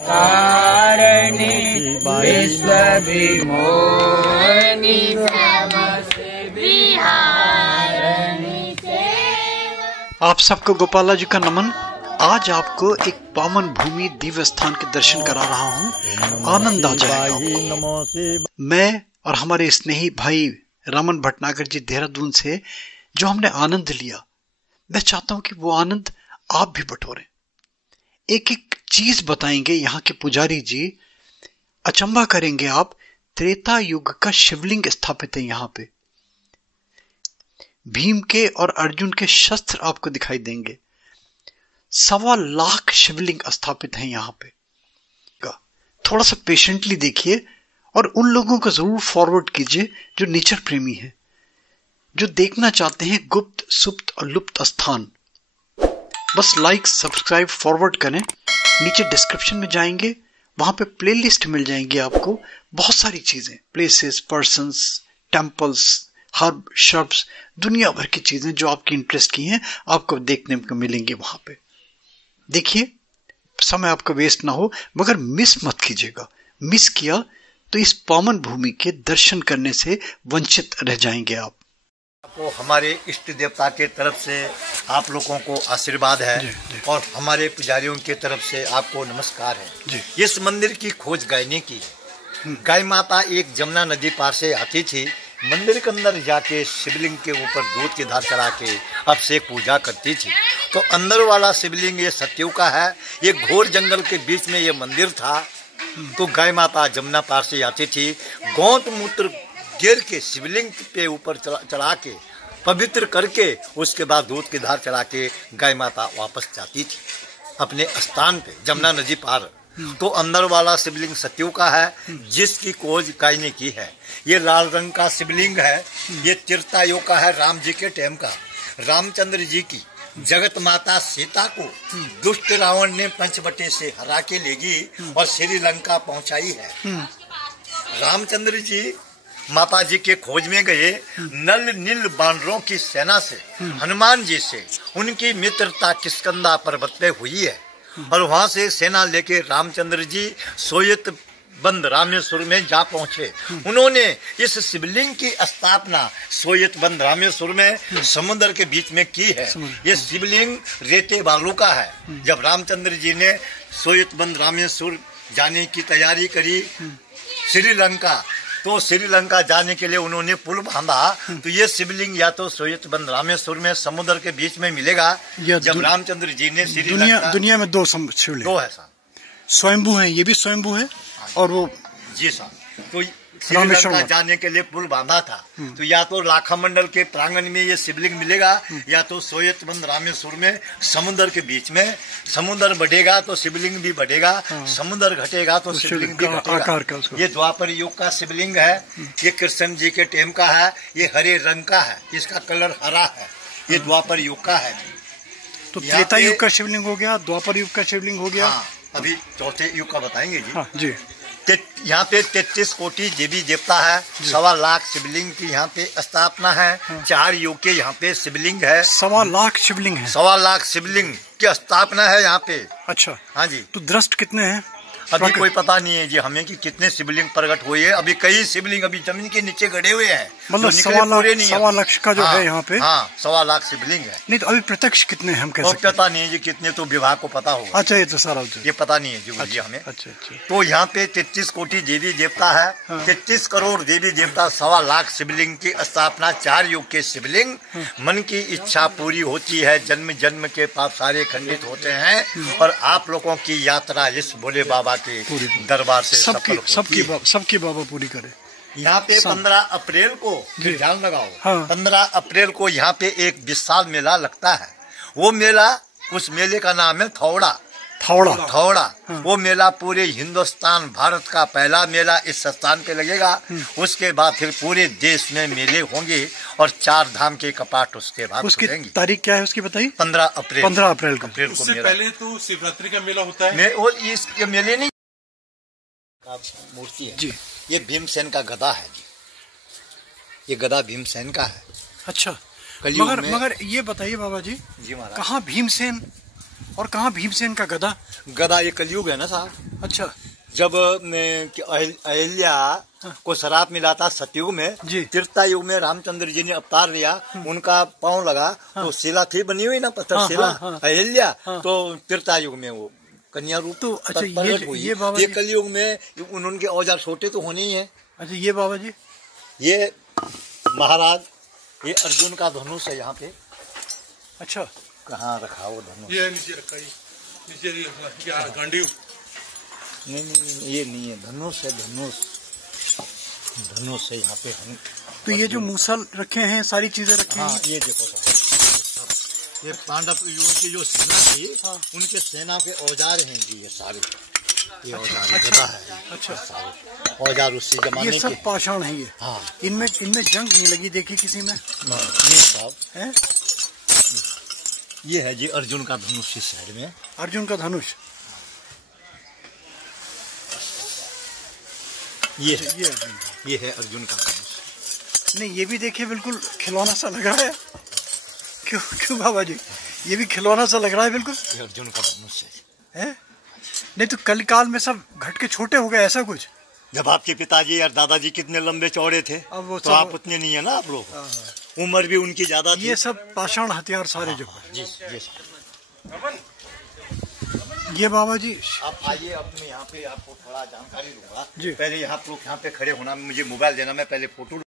कारणे विश्वविमोहिनी आप सबको गोपाला जी का नमन। आज आपको एक पावन भूमि दिव्य स्थान के दर्शन करा रहा हूँ, आनंद आ जाएगा। मैं और हमारे स्नेही भाई रमन भटनागर जी देहरादून से जो हमने आनंद लिया, मैं चाहता हूँ कि वो आनंद आप भी बटोरें। एक एक चीज बताएंगे यहाँ के पुजारी जी, अचंभा करेंगे आप। त्रेता युग का शिवलिंग स्थापित है यहाँ पे। भीम के और अर्जुन के शस्त्र आपको दिखाई देंगे। 1.25 लाख शिवलिंग स्थापित हैं यहाँ पे। थोड़ा सा पेशेंटली देखिए और उन लोगों को जरूर फॉरवर्ड कीजिए जो नेचर प्रेमी हैं, जो देखना चाहते हैं गुप्त, सुप्त और लुप्त स्थान। बस लाइक, सब्सक्राइब, फॉरवर्ड करें। नीचे डिस्क्रिप्शन में जाएंगे, वहां पे प्लेलिस्ट मिल जाएंगी आपको। बहुत सारी चीजें, places, persons, temples, herb, shrubs, दुनिया भर की चीजें जो आपकी इंटरेस्ट की हैं आपको देखने को मिलेंगी वहां पे। देखिए, समय आपका वेस्ट ना हो, मगर मिस मत कीजिएगा। मिस किया तो इस पावन भूमि के दर्शन करने से वंचित रह जाएंगे आप। आपको हमारे इष्ट देवता के तरफ से आप लोगों को आशीर्वाद है जी। और हमारे पुजारियों के तरफ से आपको नमस्कार है जी। इस मंदिर की खोज गाय ने की है। गाय माता एक जमुना नदी पार से आती थी, मंदिर के अंदर जाके शिवलिंग के ऊपर दूध की धार चढ़ा के अभिषेक पूजा करती थी। तो अंदर वाला शिवलिंग ये सतयुग का है। ये घोर जंगल के बीच में ये मंदिर था। तो गाय माता जमुना पार से आती थी, गौमूत्र गिर के शिवलिंग पे ऊपर चढ़ा के पवित्र करके उसके बाद दूध की धार चढ़ा के गाय माता वापस जाती थी अपने स्थान पे जमुना नदी पार। तो अंदर वाला शिवलिंग सतयुग का है, जिसकी खोज गाय ने की है। ये लाल रंग का शिवलिंग है। ये त्रेता युग का है, राम जी के टाइम का। रामचंद्र जी की जगत माता सीता को दुष्ट रावण ने पंचवटी से हरा के ले गई और श्रीलंका पहुंचाई है। रामचंद्र जी माता जी के खोज में गए। नल नील बानरों की सेना से, हनुमान जी से उनकी मित्रता किष्किंधा पर्वत पे हुई है। और वहां से सेना लेके रामचंद्र जी सोयत बंद रामेश्वर में जा पहुंचे। उन्होंने इस शिवलिंग की स्थापना सोयत बंद रामेश्वर में समुद्र के बीच में की है। ये शिवलिंग रेते बालू का है। जब रामचंद्र जी ने सोयत बंद रामेश्वर जाने की तैयारी करी श्रीलंका, तो श्रीलंका जाने के लिए उन्होंने पुल बांधा। तो ये शिवलिंग या तो सोयत बंद रामेश्वर में समुद्र के बीच में मिलेगा। जब रामचंद्र जी ने श्रीलंका, दुनिया में दो शिवलिंग, दो है साहब, स्वयंभू है, ये भी स्वयंभू है और वो जी साहब। तो श्रीलंका जाने के लिए पुल बांधा था। तो या तो लाखा मंडल के प्रांगण में ये शिवलिंग मिलेगा, या तो सोयत बंद रामेश्वर में समुद्र के बीच में। समुद्र बढ़ेगा तो शिवलिंग भी बढ़ेगा, समुद्र घटेगा तो शिवलिंग भी घटेगा। ये द्वापर युग का शिवलिंग है। ये कृष्ण जी के टाइम का है। ये हरे रंग का है, इसका कलर हरा है। ये द्वापर युग का है। तो त्रेता युग का शिवलिंग हो गया, द्वापर युग का शिवलिंग हो गया। अभी चौथे युग का बताएंगे जी। जी। यहाँ पे 33 कोटि देवी देवता है। 1.25 लाख शिवलिंग की यहाँ पे स्थापना है। 4 युग के यहाँ पे शिवलिंग है। 1.25 लाख शिवलिंग है। 1.25 लाख शिवलिंग की स्थापना है यहाँ पे। अच्छा, हाँ जी। तो दृष्ट कितने हैं अभी कोई पता नहीं है जी हमें कि कितने शिवलिंग प्रकट हुए हैं। अभी कई शिवलिंग अभी जमीन के नीचे गड़े हुए हैं। मतलब 1.25 लाख का जो है यहाँ पे। हाँ, 1.25 लाख शिवलिंग है। नहीं तो अभी प्रत्यक्ष कितने हैं हम कैसे पता नहीं है जी कितने, तो विभाग को पता होगा। अच्छा, ये तो सारा ये पता नहीं है जी। अच्छा, हमें अच्छा। तो यहाँ पे 33 कोटि देवी देवता है। 33 करोड़ देवी देवता, 1.25 लाख शिवलिंग की स्थापना। 4 युग के शिवलिंग। मन की इच्छा पूरी होती है, जन्म जन्म के पाप सारे खंडित होते हैं। और आप लोगों की यात्रा इस भोले बाबा के दरबार से सबकी बाबा पूरी करे। यहाँ पे 15 अप्रैल को ध्यान लगाओ। 15 अप्रैल को यहाँ पे एक विशाल मेला लगता है। वो मेला, उस मेले का नाम है थौड़ा। वो मेला पूरे हिंदुस्तान, भारत का पहला मेला इस स्थान पे लगेगा। उसके बाद फिर पूरे देश में मेले होंगे और 4 धाम के कपाट उसके बाद उसकी तारीख क्या है उसकी बताइए? 15 अप्रैल। 15 अप्रैल को। उससे पहले तो शिवरात्रि का मेला होता है। और इस मेले नहीं मूर्ति है जी। ये भीमसेन का गदा है जी। ये गदा भीमसेन का है। अच्छा, मगर ये बताइए बाबा जी, कहाँ भीमसेन? और कहाँ भीमसेन का गदा? गदा ये कलयुग है ना साहब। अच्छा। जब अहिल्या को शराप मिला था सतयुग में, त्रेता युग में रामचंद्र जी ने अवतार लिया, उनका पांव लगा तो शिला थी बनी हुई ना, पत्थर शिला अहिल्या, तो त्रेता युग में वो कन्या रूप तो अच्छा ये बाबा ये कलयुग में उनके औजार छोटे तो होने ही है। अच्छा ये बाबा जी, ये महाराज, ये अर्जुन का धनुष है यहाँ पे। अच्छा कहाँ रखा वो धनुष? ये नीचे रखा, नीचे गांडी। नहीं ये नहीं है, धनुष है, धनुष है यहाँ पे। हम तो ये जो मूसल रखे हैं, सारी चीजें रखी हैं। ये देखो साहब, ये पांडव युग की जो सेना थी, उनके सेना के औजार हैं जी, ये सारे ये औजार। अच्छा है। अच्छा, सारे औजार उसी जमाने के। ये सब पाषाण है ये। हाँ, इनमें जंग नहीं लगी देखी किसी में? नहीं साहब है। ये है जी अर्जुन का धनुष इस साइड में। अर्जुन का धनुष ये है अर्जुन का धनुष। नहीं ये भी देखिए बिल्कुल खिलौना सा लग रहा है। क्यों बाबा जी, ये भी खिलौना सा लग रहा है बिल्कुल। ये अर्जुन का धनुष है। नहीं तो कल काल में सब घट के छोटे हो गए, ऐसा कुछ? जब आपके पिताजी और दादाजी कितने लंबे चौड़े थे, अब वो तो आप उतने नहीं है ना, आप लोग उम्र भी उनकी ज्यादा थी। ये सब पाषाण हथियार सारे जो जी। ये बाबा जी आप आइए, अब मैं यहाँ पे आपको थोड़ा जानकारी दूंगा जी। पहले आप लोग यहाँ पे खड़े होना, मुझे मोबाइल देना, मैं पहले फोटो।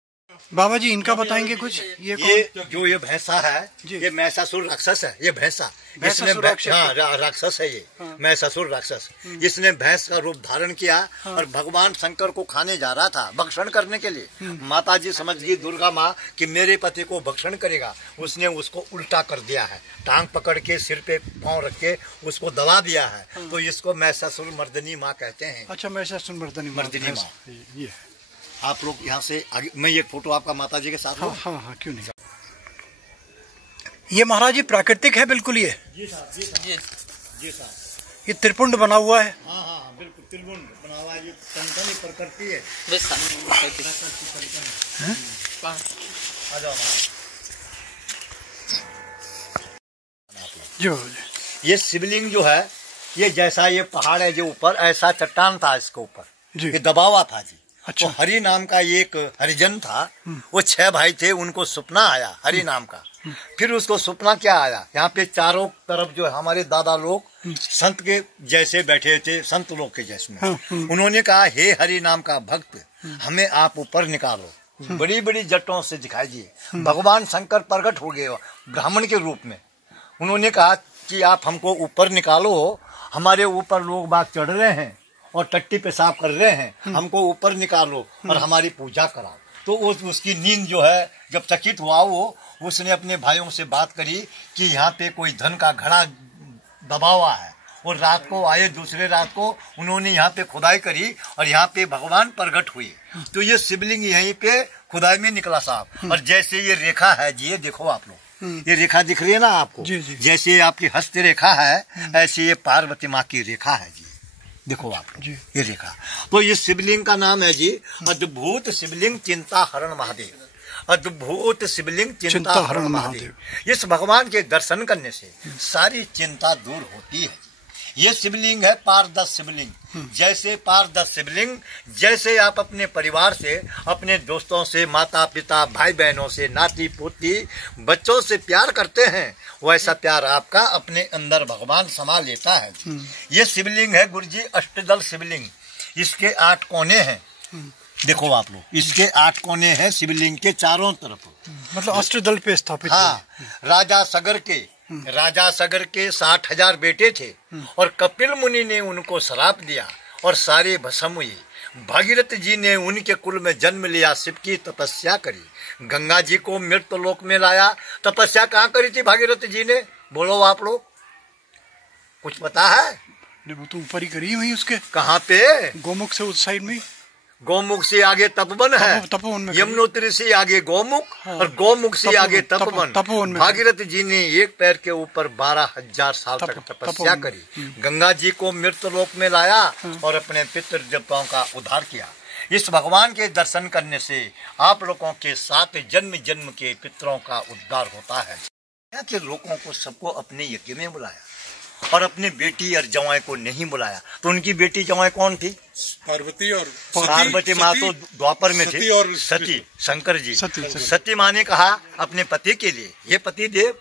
बाबा जी इनका बताएंगे कुछ? ये जो ये भैंसा है, ये महिषासुर राक्षस है। ये भैंसा इसने राक्षस है, ये महिषासुर राक्षस। इसने भैंस का रूप धारण किया और भगवान शंकर को खाने जा रहा था, भक्षण करने के लिए। माता जी समझ गई दुर्गा माँ कि मेरे पति को भक्षण करेगा, उसने उसको उल्टा कर दिया है, टांग पकड़ के सिर पे पाँव रख के उसको दबा दिया है, तो इसको महिषासुर मर्दनी माँ कहते हैं। अच्छा, महिषासुर मर्दनी माँ। ये आप लोग यहाँ से आगे, मैं एक फोटो आपका माता जी के साथ। हाँ, क्यों नहीं। ये महाराज जी प्राकृतिक है बिल्कुल ये? जी साहब। ये त्रिपुंड बना हुआ है? हाँ बिल्कुल त्रिपुंड बना हुआ है। ये तनतनी प्रकृति है। जो ये शिवलिंग जो है, ये जैसा ये पहाड़ है जो ऊपर, ऐसा चट्टान था इसके ऊपर, ये दबा हुआ था जी। अच्छा। तो हरि नाम का एक हरिजन था, वो 6 भाई थे, उनको सपना आया हरि नाम का। फिर उसको सपना क्या आया, यहाँ पे चारों तरफ जो हमारे दादा लोग संत के जैसे बैठे थे, संत लोग के जैसे। उन्होंने कहा, हे हरि नाम का भक्त, हमें आप ऊपर निकालो, बड़ी बड़ी जटों से दिखाई दिए। भगवान शंकर प्रकट हो गए ब्राह्मण के रूप में। उन्होंने कहा कि आप हमको ऊपर निकालो, हमारे ऊपर लोग बाग चढ़ रहे हैं और टट्टी पेशाब कर रहे हैं, हमको ऊपर निकालो और हमारी पूजा कराओ। तो उसकी नींद जो है, जब चकित हुआ उसने अपने भाइयों से बात करी कि यहाँ पे कोई धन का घड़ा दबा हुआ है। और रात को आए, दूसरे रात को उन्होंने यहाँ पे खुदाई करी और यहाँ पे भगवान प्रकट हुए। तो ये शिवलिंग यहीं पे खुदाई में निकला साहब। और जैसे ये रेखा है जी, ये देखो आप लोग, ये रेखा दिख रही है ना आपको? जी। जैसे आपकी हस्त रेखा है, ऐसे ये पार्वती माँ की रेखा है जी, देखो आप जी, ये रेखा। तो ये शिवलिंग का नाम है जी अद्भुत शिवलिंग चिंता हरण महादेव। अद्भुत शिवलिंग चिंता हरण महादेव। इस भगवान के दर्शन करने से सारी चिंता दूर होती है। ये शिवलिंग है पारदर्श शिवलिंग। जैसे पारदर्श शिवलिंग, जैसे आप अपने परिवार से, अपने दोस्तों से, माता पिता, भाई बहनों से, नाती पोती, बच्चों से प्यार करते हैं, वैसा प्यार आपका अपने अंदर भगवान समा लेता है। ये शिवलिंग है गुरुजी अष्टदल शिवलिंग। इसके 8 कोने हैं, देखो आप लोग, इसके 8 कोने हैं शिवलिंग के चारों तरफ, मतलब अष्टदल पे स्थापित। हाँ, राजा सगर के 60,000 बेटे थे और कपिल मुनि ने उनको श्राप दिया और सारे भस्म हुए। भागीरथ जी ने उनके कुल में जन्म लिया, शिव की तपस्या करी, गंगा जी को मृत लोक में लाया। तपस्या कहाँ करी थी भागीरथ जी ने, बोलो आप लोग, कुछ पता है? वो तो ऊपर ही करी हुई उसके। कहाँ पे? गोमुख से उस साइड में। गोमुख से आगे तपोवन है, यमुनोत्री से आगे गोमुख, और गोमुख से आगे तपोवन। भागीरथ जी ने एक पैर के ऊपर 12,000 साल तक तपस्या करी, गंगा जी को मृत लोक में लाया और अपने पितृ देवताओं का उद्धार किया। इस भगवान के दर्शन करने से आप लोगों के 7 जन्म जन्म के पितरों का उद्धार होता है। यहाँ के लोगों को सबको अपने यज्ञ में बुलाया और अपनी बेटी और जवाई को नहीं बुलाया। तो उनकी बेटी जवाई कौन थी? पार्वती और पार्वती माँ तो द्वापर में थी और सती, शंकर जी। सती। सती माँ ने कहा अपने पति के लिए, ये पति देव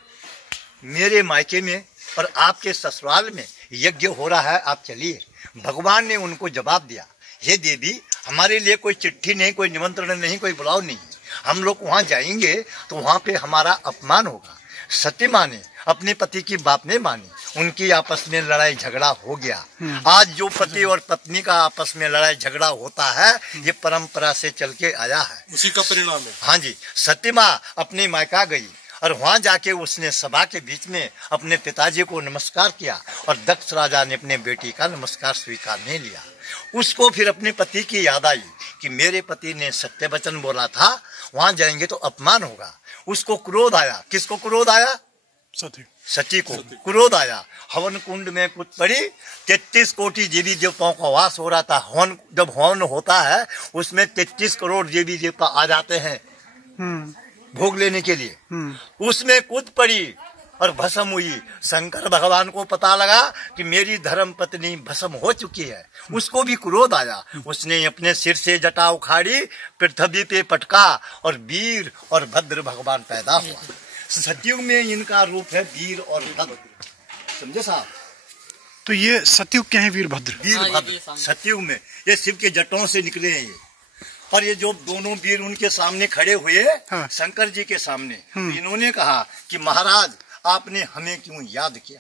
मेरे मायके में और आपके ससुराल में यज्ञ हो रहा है, आप चलिए। भगवान ने उनको जवाब दिया, हे देवी हमारे लिए कोई चिट्ठी नहीं, कोई निमंत्रण नहीं, कोई बुलाव नहीं, हम लोग वहां जाएंगे तो वहां पे हमारा अपमान होगा। सती माँ ने अपने पति की बात नहीं मानी, उनकी आपस में लड़ाई झगड़ा हो गया। आज जो पति और पत्नी का आपस में लड़ाई झगड़ा होता है ये परंपरा से चल के आया है, उसी का परिणाम है। हाँ जी। सती माँ अपने मायका गई और वहां जाके उसने सभा के बीच में अपने पिताजी को नमस्कार किया और दक्ष राजा ने अपने बेटी का नमस्कार स्वीकार नहीं लिया। उसको फिर अपने पति की याद आई कि मेरे पति ने सत्य वचन बोला था, वहां जाएंगे तो अपमान होगा। उसको क्रोध आया। किसको क्रोध आया? सती को क्रोध आया। हवन कुंड में कूद पड़ी। 33 कोटि देवी देवताओं का वास हो रहा था। हवन जब हवन होता है उसमें 33 करोड़ देवी देवता आ जाते हैं भोग लेने के लिए। उसमें कूद पड़ी और भस्म हुई। शंकर भगवान को पता लगा कि मेरी धर्म पत्नी भस्म हो चुकी है। उसको भी क्रोध आया। उसने अपने सिर से जटा उखाड़ी, पृथ्वी पे पटका और वीर और भद्र भगवान पैदा हुआ। सतयुग में इनका रूप है वीर और भद्र। समझे साहब? तो ये सतयुग के हैं वीरभद्र? वीरभद्र सतयुग में ये शिव के जटों से निकले हैं ये। और ये जो दोनों वीर उनके सामने खड़े हुए शंकर जी के सामने, इन्होंने कहा कि महाराज आपने हमें क्यों याद किया?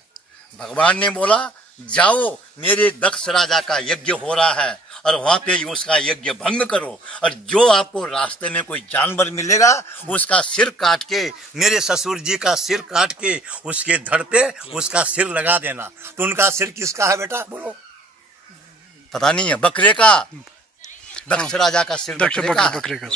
भगवान ने बोला जाओ, मेरे दक्ष राजा का यज्ञ हो रहा है और वहां पे उसका यज्ञ भंग करो, और जो आपको रास्ते में कोई जानवर मिलेगा उसका सिर काट के, मेरे ससुर जी का सिर काट के उसके धड़ पे उसका सिर लगा देना। तो उनका सिर किसका है बेटा? बोलो। पता नहीं है। बकरे का। दक्ष राजा का सिर बकरे का।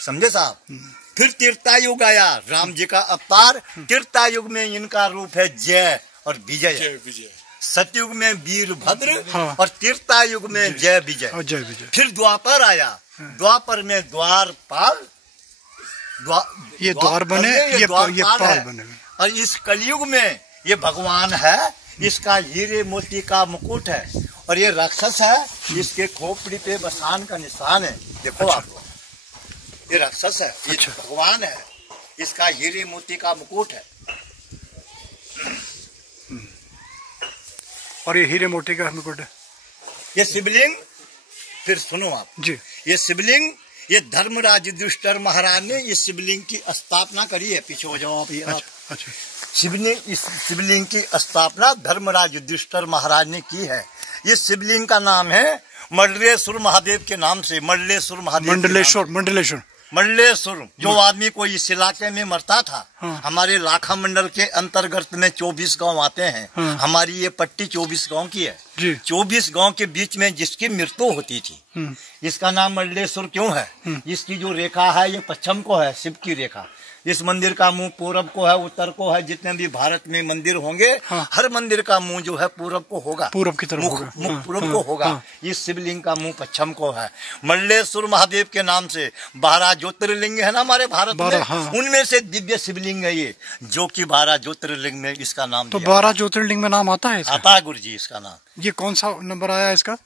समझे साहब? फिर त्रेतायुग आया, राम जी का अवतार। त्रेतायुग में इनका रूप है जय और विजय। सतयुग में वीरभद्र और त्रेतायुग में जय विजय। फिर द्वापर आया। द्वापर में द्वारपाल, ये द्वार बने, ये पाल बने। और इस कलयुग में ये भगवान है, इसका हीरे मोती का मुकुट है और ये राक्षस है, इसके खोपड़ी पे बसान का निशान है। देखो आप लोग, ये राक्षस है, ये भगवान है, इसका हीरे मोती का मुकुट है। और ये हीरे मोती का मुकुट है। ये शिवलिंग, फिर सुनो आप जी, ये शिवलिंग, ये धर्मराज युधिष्ठिर महाराज ने इस शिवलिंग की स्थापना करी है। पीछे हो जाओ आप। अच्छा। इस शिवलिंग की स्थापना धर्मराज युधिष्ठिर महाराज ने की है। इस शिवलिंग का नाम है मंडलेश्वर महादेव के नाम से। मंडलेश्वर महादेव, मंडलेश्वर। जो आदमी कोई इस इलाके में मरता था, हमारे लाखा मंडल के अंतर्गत में 24 गांव आते हैं। हमारी ये पट्टी 24 गांव की है। 24 गांव के बीच में जिसकी मृत्यु होती थी, इसका नाम मंडलेश्वर क्यों है? इसकी जो रेखा है ये पश्चिम को है, शिव की रेखा। इस मंदिर का मुंह पूरब को है, उत्तर को है। जितने भी भारत में मंदिर होंगे, हर मंदिर का मुंह जो है पूरब को होगा, पूरब की तरफ होगा, मुख पूरब को होगा। इस शिवलिंग का मुंह पश्चिम को है। मंडलेश्वर महादेव के नाम से 12 ज्योतिर्लिंग है ना हमारे भारत में, उनमें से दिव्य शिवलिंग है ये, जो कि 12 ज्योतिर्लिंग में इसका नाम। तो 12 ज्योतिर्लिंग में नाम आता है? आता है गुरु जी इसका नाम। ये कौन सा नंबर आया इसका?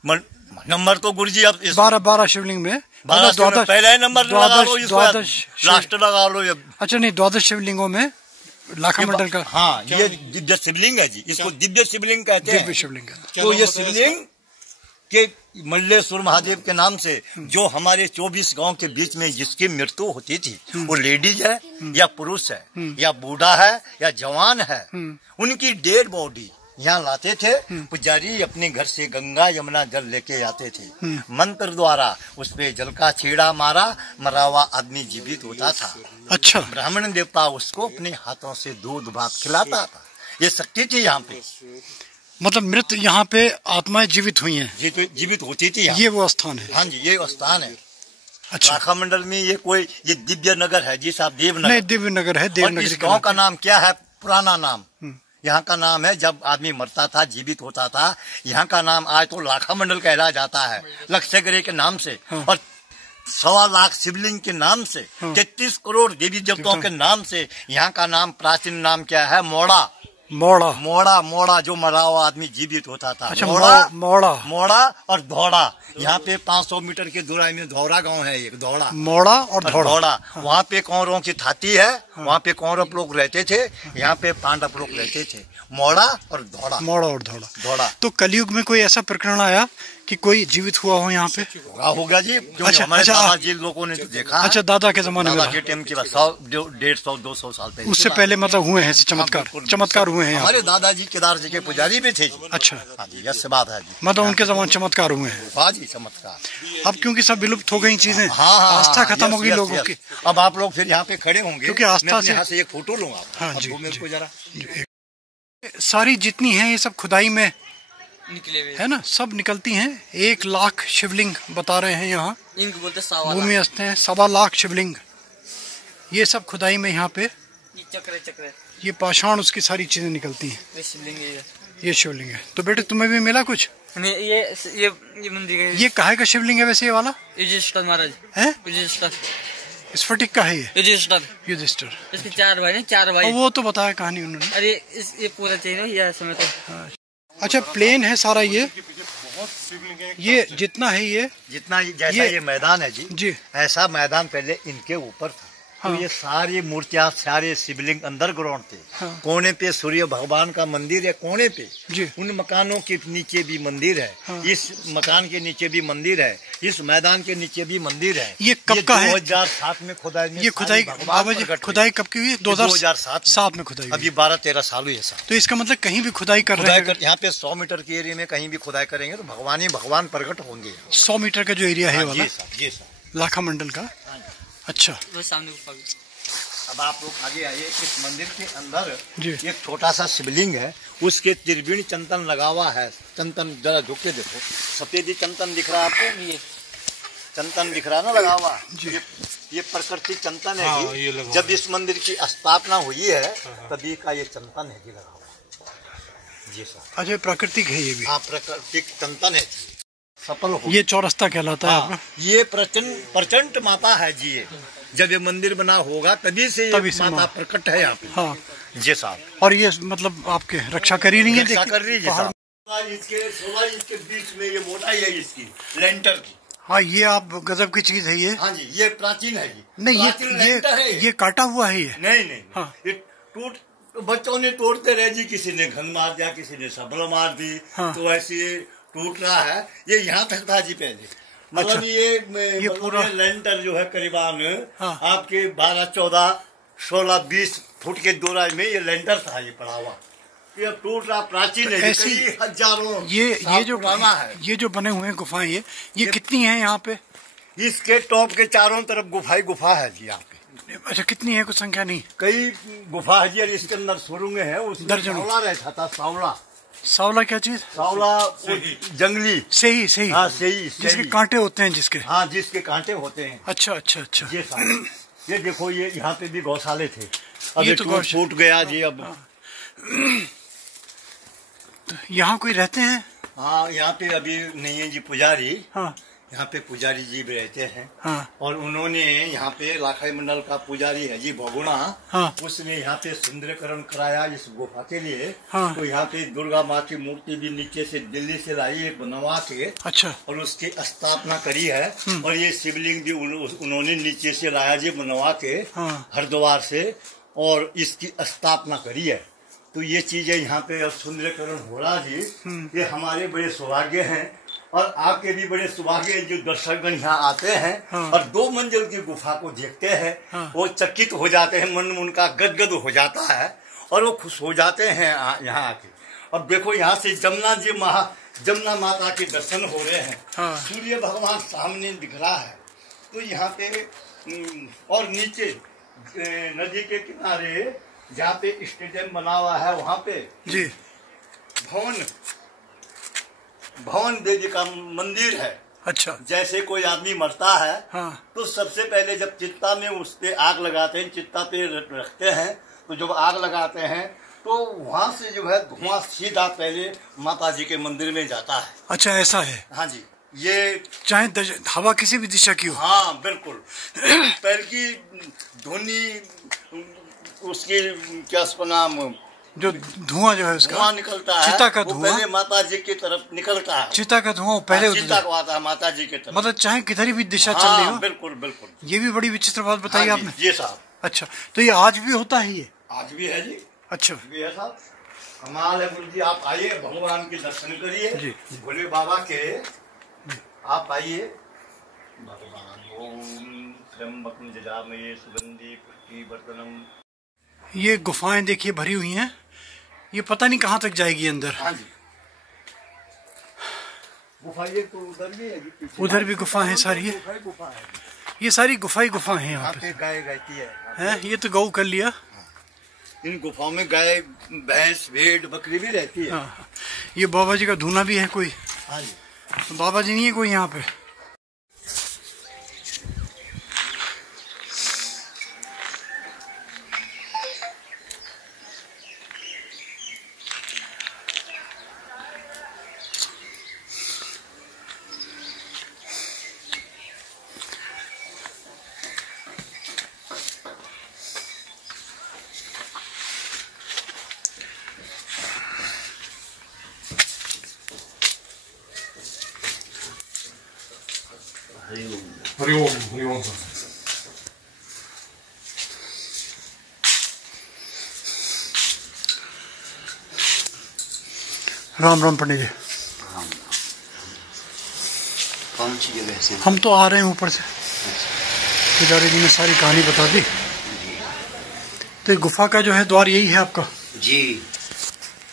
नंबर तो गुरु जी अब 12 शिवलिंग में 12 पहला ही नंबर लगा लो, लास्ट लगा लो। अच्छा नहीं, 12 शिवलिंगों में लाखा मंडल का। हाँ, ये दिव्य शिवलिंग है जी, इसको दिव्य शिवलिंग कहते हैं। दिव्य शिवलिंग। तो ये शिवलिंग के मंडलेश्वर महादेव के नाम से, जो हमारे 24 गांव के बीच में जिसकी मृत्यु होती थी, वो लेडीज है या पुरुष है या बूढ़ा है या जवान है, उनकी डेड बॉडी यहाँ लाते थे। पुजारी अपने घर से गंगा यमुना जल लेके आते थे। मंत्र द्वारा उस पे जल का छेड़ा मारा, मरा हुआ आदमी जीवित होता था। अच्छा। ब्राह्मण देवता उसको अपने हाथों से दूध भात खिलाता था। ये शक्ति थी यहाँ पे। मतलब मृत यहाँ पे आत्माएं जीवित हुई हैं? जीवित होती थी। ये वो स्थान है? हाँ जी, ये स्थान है। अच्छा। लाखा मंडल में ये दिव्य नगर है जी साहब, देवनगर। नहीं, दिव्य नगर है, देवनगर। इस गाँव का नाम क्या है? पुराना नाम यहाँ का नाम है, जब आदमी मरता था, जीवित होता था, यहाँ का नाम आज तो लाखा मंडल कहला जाता है, लक्ष्यगरे के नाम से। और 1.25 लाख शिवलिंग के नाम से, 33 करोड़ देवी देवताओं के नाम से यहाँ का नाम, प्राचीन नाम क्या है? मोड़ा। मोड़ा मोड़ा मोड़ा जो मरा हुआ आदमी जीवित होता था। अच्छा, मोड़ा मोड़ा मोड़ा और धौड़ा। यहाँ पे 500 मीटर की दूराई में धौरा गांव है, एक धौड़ा मोड़ा और धौड़ा। हाँ। वहाँ पे कौरों की थाती है। हाँ। वहाँ पे कौरव लोग रहते थे, यहाँ पे पांडव लोग रहते थे। मोड़ा और धौड़ा। मोड़ा और धौड़ा। धौड़ा। तो कलयुग में कोई ऐसा प्रकरण आया कि कोई जीवित हुआ हो यहाँ पे? होगा जी। अच्छा, हमारे अच्छा, दादाजी लोगों ने तो देखा। अच्छा, दादा के जमाने में, दादा के टाइम की बात, 100-150-200 साल पहले। उससे पहले मतलब हुए हैं चमत्कार हुए हैं? हमारे दादाजी केदार जी के पुजारी भी थे। अच्छा, हाँ जी, यह बात है जी। मतलब उनके जमाने चमत्कार हुए हैं। हाँ जी, चमत्कार। अब क्योंकि सब विलुप्त हो गई चीजें, हाँ, आस्था खत्म हो गई लोगों की। अब आप लोग फिर यहाँ पे खड़े होंगे, क्योंकि आस्था से यहाँ से एक फोटो लूंगा। हाँ जी, जरा सारी जितनी है ये सब खुदाई में निकले हुए है ना, सब निकलती हैं। 1 लाख शिवलिंग बता रहे हैं यहाँ, इनको बोलते भूमि अस्ते हैं। 1.25 लाख शिवलिंग, ये सब खुदाई में यहाँ पे। ये चक्र ये पाषाण उसकी सारी चीजें निकलती हैं। ये शिवलिंग है, ये शिवलिंग है। तो बेटे तुम्हें भी मिला कुछ? नहीं, ये मंदिर है। ये काहे का शिवलिंग है वैसे ये वाला? युधिष्ठिर महाराज है, युधिष्ठिर। स्फटिक का है ये? युधिष्ठिर। इसके 4 भाई, 4 भाई। वो तो बताया कहानी उन्होंने। अरे ये पूरा चाहिए ना, ये समय तो। अच्छा, प्लेन है सारा ये जितना है ये जितना जैसा ये मैदान है जी, ऐसा मैदान पहले इनके ऊपर था। हाँ। तो ये सारी मूर्तियां, सारे शिवलिंग अंडरग्राउंड थे। हाँ। कोने पे सूर्य भगवान का मंदिर है, कोने पे जी। उन मकानों के नीचे भी मंदिर है। हाँ। इस मकान के नीचे भी मंदिर है, इस मैदान के नीचे भी मंदिर है। ये कब का है? 2007 में खुदाई। ये खुदाई बाबा जी, खुदाई कब की हुई है? 2007 में खुदाई। अभी 12-13 साल हुई है साहब। तो इसका मतलब कहीं भी खुदाई कर रहे हैं? यहाँ पे 100 मीटर के एरिया में कहीं भी खुदाई करेंगे तो भगवान प्रकट होंगे। 100 मीटर का जो एरिया है वाला, जी साहब, लाखा मंडल का। अच्छा, वो सामने। अब आप लोग आगे आइए। इस मंदिर के अंदर जी एक छोटा सा शिवलिंग है, उसके त्रिवेणी चंदन लगा हुआ है। चंदन जरा झुक के देखो, सफेदी चंदन दिख रहा है आपको? ये चंदन दिख रहा है ना लगा हुआ? ये प्राकृतिक चंदन है। हाँ, ये जब इस मंदिर की स्थापना हुई है तभी का ये चंदन है जी लगा हुआ। जी सर। अच्छा, प्राकृतिक है ये भी? हाँ, प्राकृतिक चंदन है जी। सफल हो। ये चौरस्ता कहलाता है आपका? ये प्रचंड माता है जी। ये जब ये मंदिर बना होगा तभी से ये माता प्रकट है यहाँ पे। हाँ जी साहब। और ये मतलब आपके रक्षा कर ही नहीं है? रक्षा कर रही है साहब। इसके 16 इंच के बीच में ये मोटाई है इसकी लेंटर की। हाँ, ये आप गजब की चीज है ये। हाँ जी, ये प्राचीन है जी। नहीं, ये काटा हुआ है ये? नहीं। हाँ। ये बच्चों ने तोड़ते रहे जी, किसी ने घन मार दिया, किसी ने सबल मार दी। हाँ। तो ऐसे टूट रहा है। ये यहाँ तक था जी पहले। मतलब अच्छा, ये पूरा लेंटर जो है करीबन हाँ। आपके 12, 14, 16, 20 फुट के दूराई में ये लेंटर था। ये पड़ा हुआ, ये टूट रहा, प्राचीन है। ऐसी हजारों ये जो पुराना है। ये जो बने हुए हैं गुफाएं, ये कितनी है यहाँ पे? इसके टॉप के चारों तरफ गुफा है जी यहाँ पे। अच्छा, कितनी है? कुछ संख्या नहीं? कई गुफा है जी। और इसके अंदर सुरंग है। उसमें सांवला रहता था। सांवला क्या चीज? सांवला जंगली सही। हाँ, सही जिसके कांटे होते हैं, जिसके। हाँ, जिसके कांटे होते हैं। अच्छा। ये साहब, ये देखो, ये यहाँ पे भी गौशाले थे। अब ये ये तो टूट गया जी। अब तो यहाँ कोई रहते हैं? हाँ, यहाँ पे अभी नहीं है जी पुजारी। हाँ, यहाँ पे पुजारी जी भी रहते हैं। हाँ। और उन्होंने यहाँ पे लाखाई मंडल का पुजारी है जी भगुणा। हाँ। उसने यहाँ पे सुंदरीकरण कराया इस गुफा के लिए। हाँ। तो यहाँ पे दुर्गा माँ की मूर्ति भी नीचे से दिल्ली से लाई बनवा के। अच्छा। और उसकी स्थापना करी है। और ये शिवलिंग भी उन्होंने नीचे से लाया जी बनवा के। हाँ। हरिद्वार से, और इसकी स्थापना करी है। तो ये चीजें यहाँ पे अब सुंदरीकरण हो रहा जी। ये हमारे बड़े सौभाग्य हैं। और आपके भी बड़े सौभाग्य जो दर्शकगण यहाँ आते हैं। हाँ। और 2 मंजिल की गुफा को देखते हैं। हाँ। वो चकित हो जाते हैं, मन उनका गदगद हो जाता है और वो खुश हो जाते हैं यहाँ आके। अब देखो, यहाँ से जमुना माता के दर्शन हो रहे हैं। हाँ। सूर्य भगवान सामने दिख रहा है। तो यहाँ पे और नीचे नदी के किनारे जहाँ पे स्टेडियम बना हुआ है, वहाँ पे जी भवन देवी का मंदिर है। अच्छा। जैसे कोई आदमी मरता है। हाँ। तो सबसे पहले जब चित्ता में उस पे आग लगाते हैं, चित्ता पे रखते हैं, तो जब आग लगाते हैं तो वहाँ से जो है धुआं सीधा पहले माता जी के मंदिर में जाता है। अच्छा, ऐसा है? हाँ जी। ये चाहे हवा किसी भी दिशा की हो। हाँ, बिल्कुल। पैर की ध्वनि, उसकी क्या उसका नाम, जो धुआं जो है उसका धुआं निकलता है, चिता का वो धुआं पहले माता जी की तरफ निकलता है। चिता का धुआं पहले चिता को आता है माता जी की तरफ, मतलब चाहे किधर भी दिशा चल रही हो। बिल्कुल बिल्कुल। ये भी बड़ी विचित्र बात बताई आपने जी साहब। अच्छा, तो ये आज भी होता है? ये आज भी है जी। अच्छा भी है साहब, कमाल है गुरु जी। आप आइए, भगवान के दर्शन करिए जी। भोले बाबा के। आप आइए। भगवान ओम त्र्यंबकं जजामहे सुगंधि पुष्टिवर्धनम्। ये गुफाएं देखिए भरी हुई हैं, ये पता नहीं कहाँ तक जाएगी अंदर। हाँ जी, गुफा ये तो उधर भी है जी, उधर भी गुफा है सारी। ये सारी गुफाई गुफा है यहाँ पे। गाय रहती है, ये तो गऊ कर लिया। इन गुफाओं में गाय, भैंस, भेड़, बकरी भी रहती है। हाँ, ये बाबा जी का धूना भी है कोई। हाँ जी। बाबा जी नहीं है कोई यहाँ पे। हरिओम हरिओम। राम राम पंडित जी। कौन सी जगह से? हम तो आ रहे हैं ऊपर से। पुजारी जी ने सारी कहानी बता दी। तो ये गुफा का जो है द्वार यही है आपका? जी।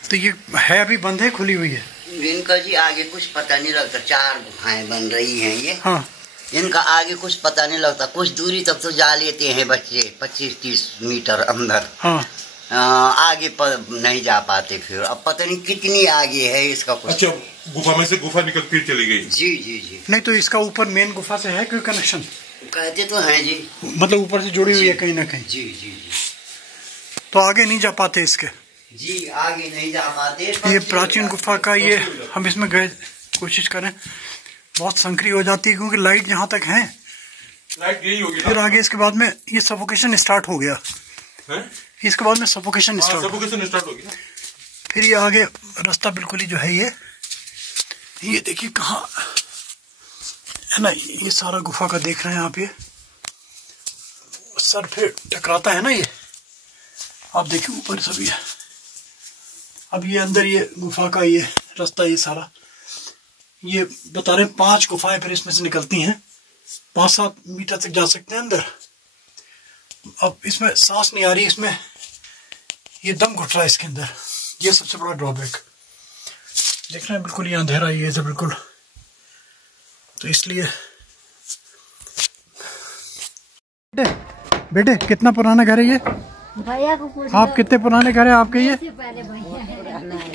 तो ये है अभी बंद है, खुली हुई है? इनका जी आगे कुछ पता नहीं लगता, 4 गुफाएं बन रही हैं ये। हाँ, इनका आगे कुछ पता नहीं लगता, कुछ दूरी तक तो जा लेते हैं बच्चे, 25-30 मीटर अंदर। हाँ। आगे पर नहीं जा पाते फिर। अब पता नहीं कितनी आगे है इसका कुछ। अच्छा, गुफा में से गुफा निकल फिर चली गई? जी जी जी। नहीं तो इसका ऊपर मेन गुफा से है कोई कनेक्शन? कहते तो हैं जी, मतलब ऊपर से जुड़ी हुई है कहीं ना कहीं। जी जी जी। तो आगे नहीं जा पाते इसके? जी आगे नहीं जा पाते। ये प्राचीन गुफा का, ये हम इसमें गए, कोशिश करें, बहुत संकरी हो जाती है क्योंकि लाइट यहाँ तक है। लाइट यही होगी। फिर आगे इसके बाद में ये सफोकेशन स्टार्ट हो गया है? इसके बाद में सफोकेशन स्टार्ट होगी। फिर ये आगे रास्ता बिल्कुल ही जो है ये देखिए कहाँ है ना, ये सारा गुफा का देख रहे हैं आप। ये सर फिर टकराता है ना ये, आप देखिए ऊपर सभी है। अब ये अंदर ये गुफा का ये रास्ता, ये सारा ये बता रहे 5 गुफाएं फिर इसमें से निकलती हैं। 5-7 मीटर तक जा सकते हैं अंदर। अब इसमें सांस नहीं आ रही, इसमें ये दम घुट रहा है इसके अंदर। ये सबसे बड़ा ड्रॉबैक देख रहे हैं, बिल्कुल ये अंधेरा ही है बिल्कुल। तो इसलिए बेटे कितना पुराना घर है ये? भैया को आप कितने पुराने घर है आपके ये?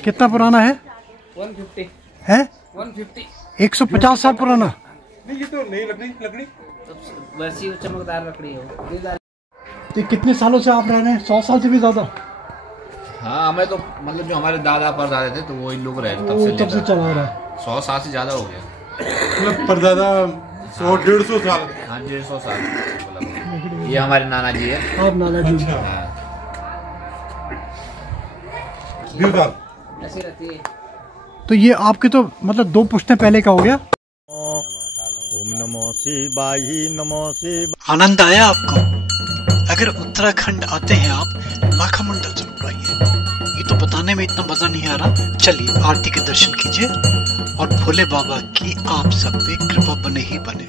कितना पुराना है? 150 है 150। 150 साल पुराना। नहीं, ये तो नई लकड़ी वैसी चमकदार लकड़ी है। तो कितने सालों से आप रह रहे हैं? 100 साल से भी ज्यादा? हाँ, हमें तो मतलब जो हमारे दादा परदादा थे तो वो इन लोग रहे तब से चला रहा है। 100 साल से ज्यादा हो गया। मतलब परदादा 100-150 साल। हाँ, 150 साल मतलब। ये हमारे नाना जी है। आप नाना जी? हाँ। ऐसी रहती है। तो ये आपके तो मतलब 2 पुश्तें पहले का हो गया। ओम नमो शिवाय नमो शिवाय। आनंद आया आपको? अगर उत्तराखंड आते हैं आप, लाखामंडल जरूर आइए। ये तो बताने में इतना मजा नहीं आ रहा। चलिए आरती के दर्शन कीजिए और भोले बाबा की आप सब पे कृपा बने ही बने।